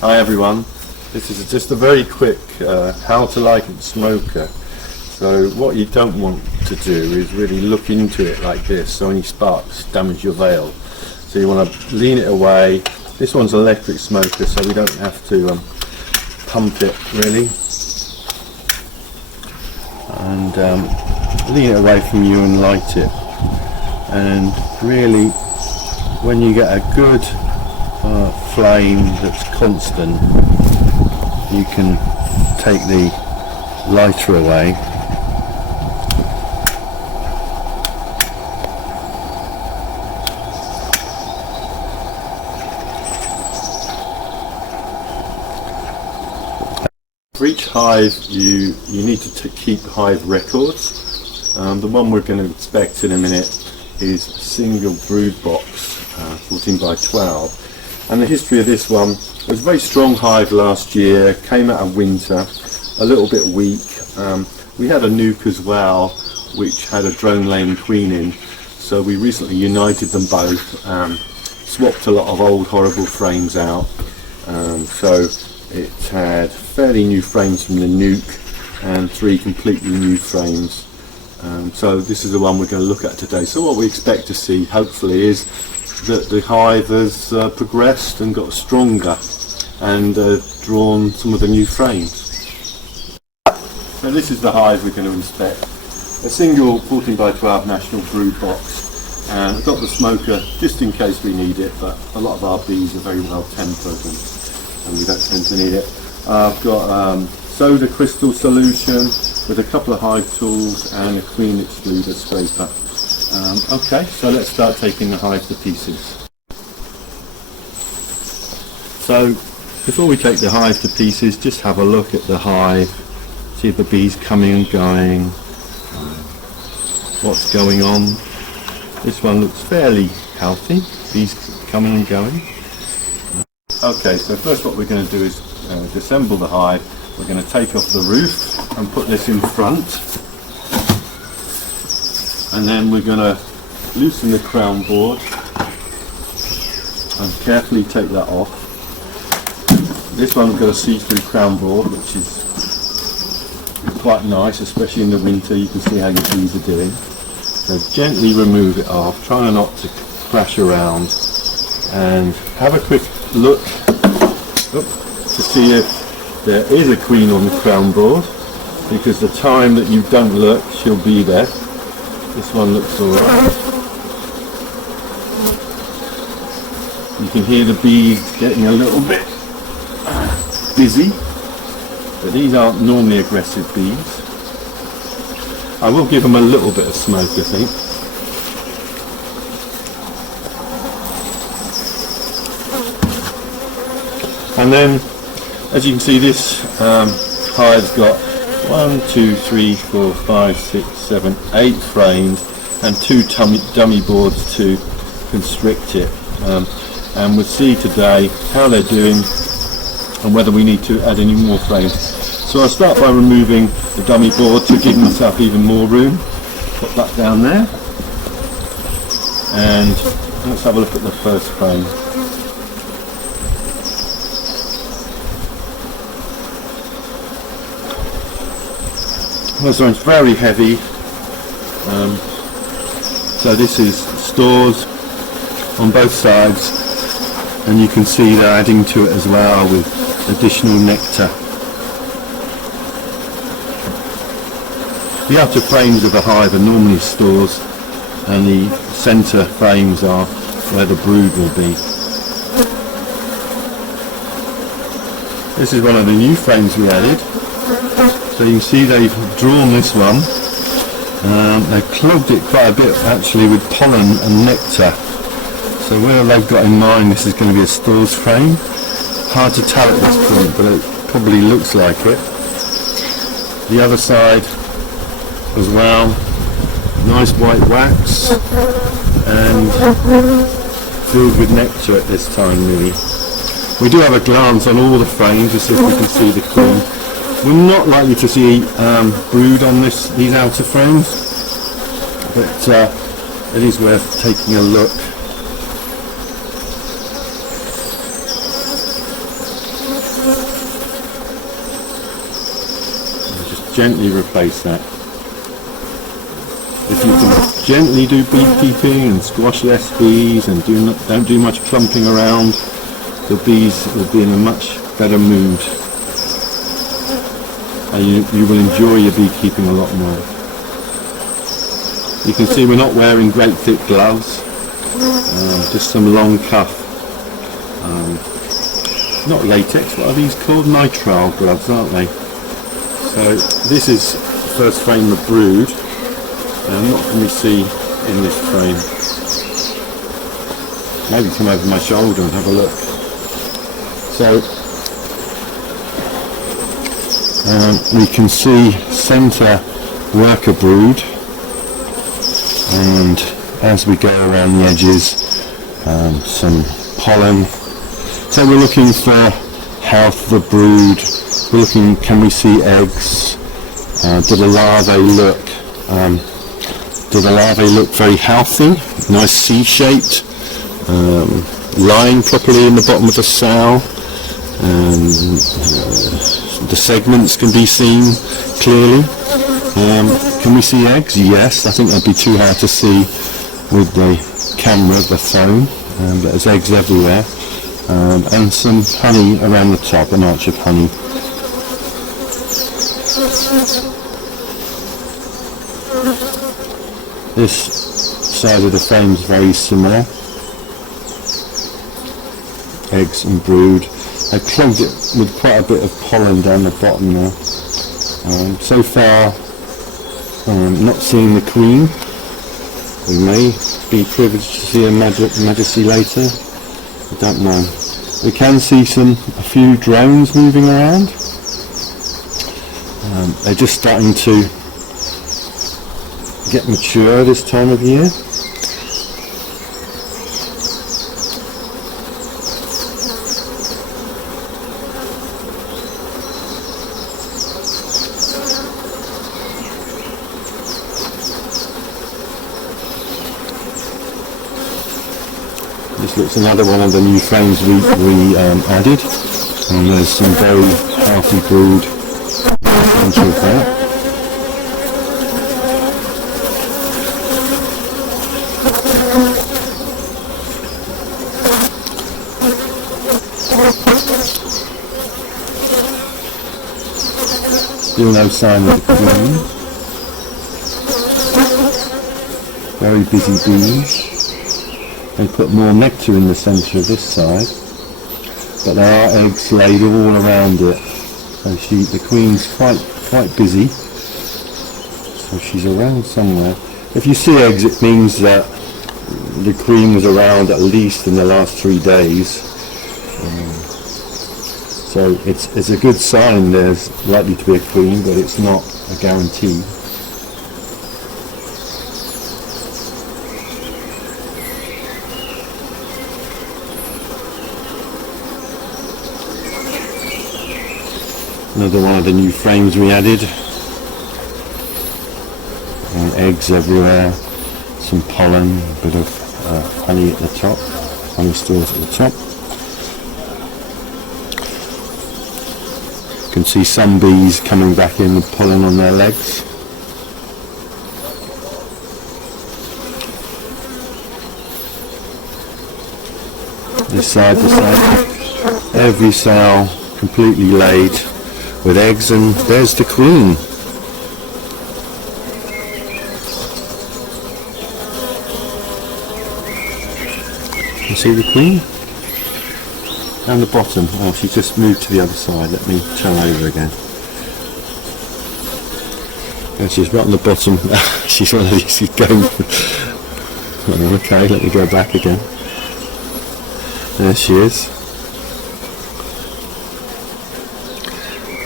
Hi everyone, this is just a very quick how to light a smoker. So what you don't want to do is really look into it like this, so any sparks damage your veil. So you want to lean it away. This one's an electric smoker, so we don't have to pump it really. And lean it away from you and light it. And really, when you get a good flame that's constant, you can take the lighter away for each hive you need to keep hive records. The one we're going to inspect in a minute is a single brood box, 14 by 12. And the history of this one was a very strong hive last year, came out of winter, a little bit weak. We had a nuke as well, which had a drone-laying queen in, so we recently united them both, swapped a lot of old horrible frames out, so it had fairly new frames from the nuke and 3 completely new frames. So this is the one we're going to look at today. So what we expect to see, hopefully, is that the hive has progressed and got stronger and drawn some of the new frames. So this is the hive we're going to inspect. A single 14 by 12 national brood box, and I've got the smoker just in case we need it, but a lot of our bees are very well tempered and we don't tend to need it. I've got soda crystal solution with a couple of hive tools and a queen excluder scraper. Okay, so let's start taking the hive to pieces. So before we take the hive to pieces, just have a look at the hive, see if the bees coming and going, what's going on. This one looks fairly healthy, bees coming and going. Okay, so first what we're going to do is disassemble the hive. We're going to take off the roof and put this in front. And then we're going to loosen the crown board and carefully take that off. This one we've got a see-through crown board, which is quite nice, especially in the winter. You can see how your bees are doing. So gently remove it off, try not to crash around, and have a quick look to see if there is a queen on the crown board, because the time that you don't look, she'll be there. This one looks alright. You can hear the bees getting a little bit busy, but these aren't normally aggressive bees. I will give them a little bit of smoke, I think. And then, as you can see, this hive's got 1, 2, 3, 4, 5, 6, 7, 8 frames and 2 dummy boards to constrict it. And we'll see today how they're doing and whether we need to add any more frames. So I'll start by removing the dummy board to give myself even more room. Put that down there. And let's have a look at the first frame. This one's very heavy, so this is stores on both sides, and you can see they're adding to it as well with additional nectar. The outer frames of the hive are normally stores, and the centre frames are where the brood will be. This is one of the new frames we added. So you can see they've drawn this one. They've clogged it quite a bit actually with pollen and nectar. So where they've got in mind this is going to be a stores frame. Hard to tell at this point, but it probably looks like it. The other side as well, nice white wax and filled with nectar at this time really. We do have a glance on all the frames to see if we can see the queen. We're not likely to see brood on these outer frames, but it is worth taking a look. gently replace that. If you can gently do beekeeping and squash less bees and don't do much clumping around, the bees will be in a much better mood. And you will enjoy your beekeeping a lot more. You can see we're not wearing great thick gloves, just some long cuff, not latex, what are these called? Nitrile gloves, aren't they? So this is the first frame of brood. What can we see in this frame? Maybe come over my shoulder and have a look. So we can see centre worker brood, and as we go around the edges, some pollen. So we're looking for health of the brood. We're looking, can we see eggs? Do the larvae look very healthy, nice C-shaped, lying properly in the bottom of the cell? The segments can be seen clearly. Can we see eggs? Yes, I think that'd be too hard to see with the camera, the phone, but there's eggs everywhere, and some honey around the top, an arch of honey. This side of the frame is very similar. Eggs and brood. I plugged it with quite a bit of pollen down the bottom there. So far, not seeing the queen. We may be privileged to see a majesty later. I don't know. We can see a few drones moving around. They're just starting to get mature this time of year. This looks another one of the new frames we added, and there's some very healthy brood into that. Still no sign of the queen. Very busy bees. They put more nectar in the centre of this side, but there are eggs laid all around it. So the queen's quite busy. So she's around somewhere. If you see eggs, it means that the queen was around at least in the last 3 days. So it's a good sign there's likely to be a queen, but it's not a guarantee. Another one of the new frames we added. Eggs everywhere, some pollen, a bit of honey at the top, honey stores at the top. You can see some bees coming back in with pollen on their legs. This side, every cell completely laid with eggs, and there's the queen. You see the queen? Down the bottom. Oh, she just moved to the other side. Let me turn over again. And she's right on the bottom. She's going. Oh, okay, let me go back again. There she is.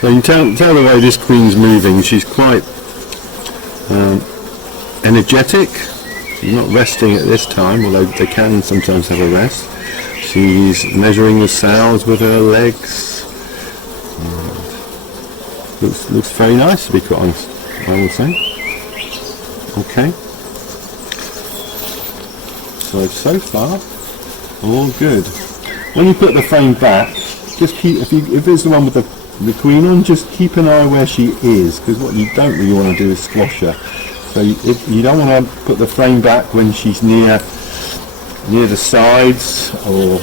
So you can tell the way this queen's moving. She's quite energetic. She's not resting at this time, although they can sometimes have a rest. She's measuring the cells with her legs. Looks very nice, to be quite honest, I would say. Okay. So far, all good. When you put the frame back, just keep, if it's the one with the the queen on, just keep an eye where she is, because what you don't really want to do is squash her. So you don't want to put the frame back when she's near the sides, or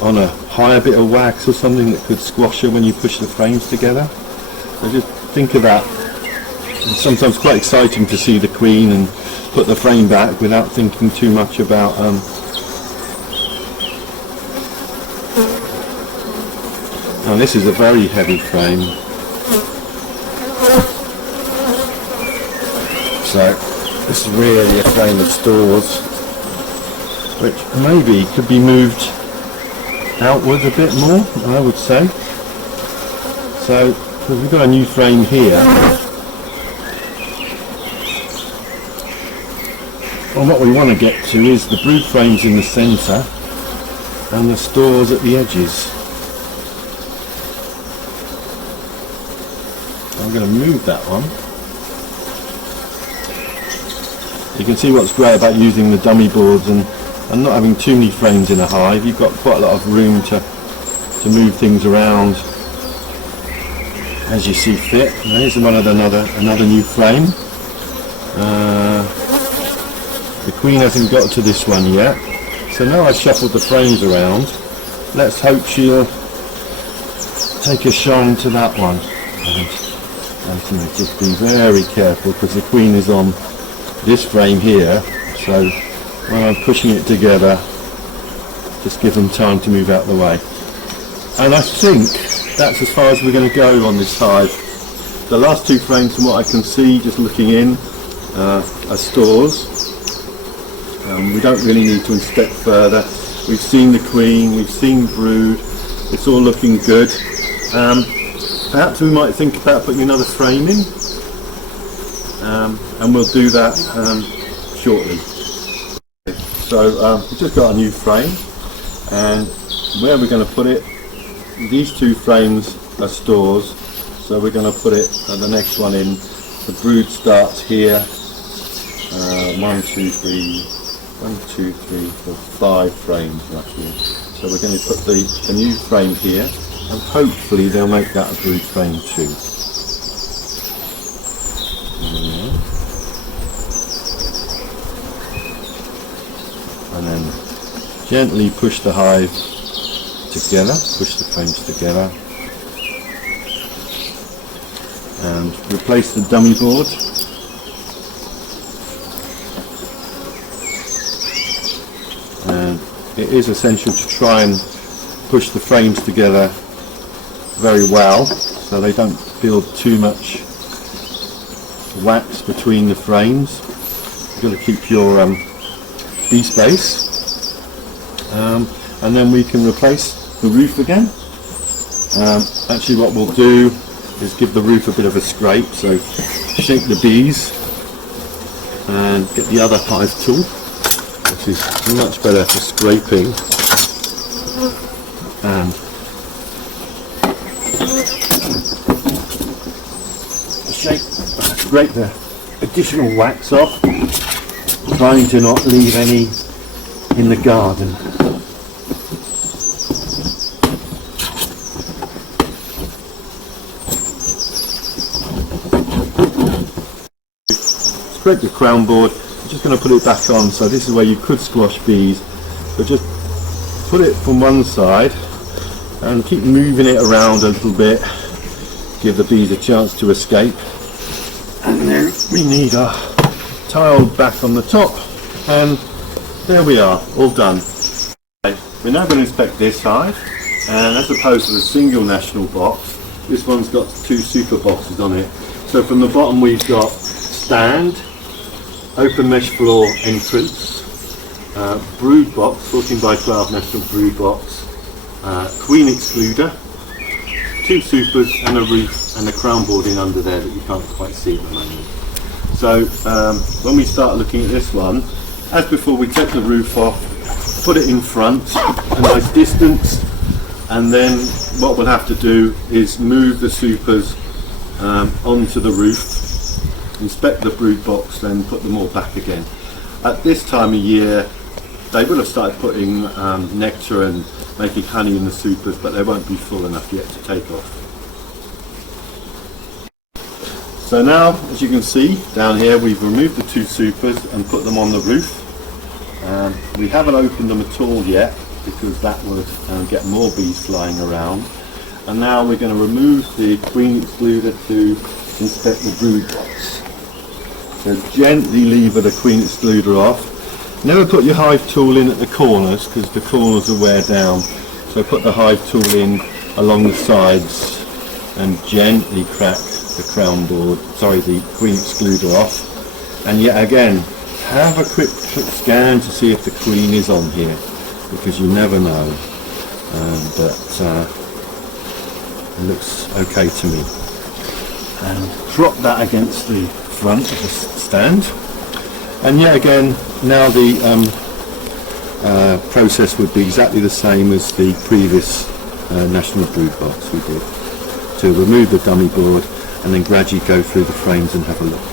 on a higher bit of wax or something that could squash her when you push the frames together. So just think of that. It's sometimes quite exciting to see the queen and put the frame back without thinking too much about and this is a very heavy frame, so this is really a frame of stores which maybe could be moved outwards a bit more, I would say. So because we've got a new frame here, well, what we want to get to is the brood frames in the centre and the stores at the edges. I'm going to move that one. You can see what's great about using the dummy boards and not having too many frames in a hive. You've got quite a lot of room to move things around as you see fit. And here's another new frame. The queen hasn't got to this one yet, so now I've shuffled the frames around, let's hope she'll take a shine to that one. And just be very careful, because the queen is on this frame here, so when I'm pushing it together, just give them time to move out the way. And I think that's as far as we're going to go on this hive. The last two frames, from what I can see just looking in, are stores. We don't really need to inspect further. We've seen the queen, we've seen brood, it's all looking good. Perhaps we might think about putting another frame in, and we'll do that shortly. So we've just got a new frame, and where we're going to put it, these two frames are stores, so we're going to put it at the next one in. The brood starts here, 1, 2, 3, 4, 5 frames roughly. So we're going to put the new frame here, and hopefully they'll make that a brood frame too. And then gently push the hive together, push the frames together, and replace the dummy board. And it is essential to try and push the frames together very well, so they don't build too much wax between the frames. You've got to keep your bee space, and then we can replace the roof again. Actually what we'll do is give the roof a bit of a scrape, so shake the bees and get the other hive tool, which is much better for scraping, and scrape the additional wax off, trying to not leave any in the garden. Scrape the crown board. I'm just going to put it back on, so this is where you could squash bees, but just put it from one side and keep moving it around a little bit, give the bees a chance to escape. And then we need our tile back on the top, and there we are, all done. We're now going to inspect this hive, and as opposed to the single national box, this one's got 2 super boxes on it. So from the bottom we've got stand, open mesh floor entrance, brood box, 14 by 12 national brood box, queen excluder, 2 supers and a roof and a crown board in under there that you can't quite see at the moment. So when we start looking at this one, as before, we take the roof off, put it in front, a nice distance, and then what we'll have to do is move the supers onto the roof, inspect the brood box, then put them all back again. At this time of year, they will have started putting nectar and making honey in the supers, but they won't be full enough yet to take off. So now, as you can see down here, we've removed the 2 supers and put them on the roof. We haven't opened them at all yet because that would get more bees flying around. And now we're going to remove the queen excluder to inspect the brood box. So gently lever the queen excluder off. Never put your hive tool in at the corners because the corners will wear down. So put the hive tool in along the sides and gently crack the the queen excluder off. And yet again, have a quick scan to see if the queen is on here, because you never know. But it looks okay to me. And drop that against the front of the stand. And yet again, now the process would be exactly the same as the previous national brood box we did, to remove the dummy board and then gradually go through the frames and have a look.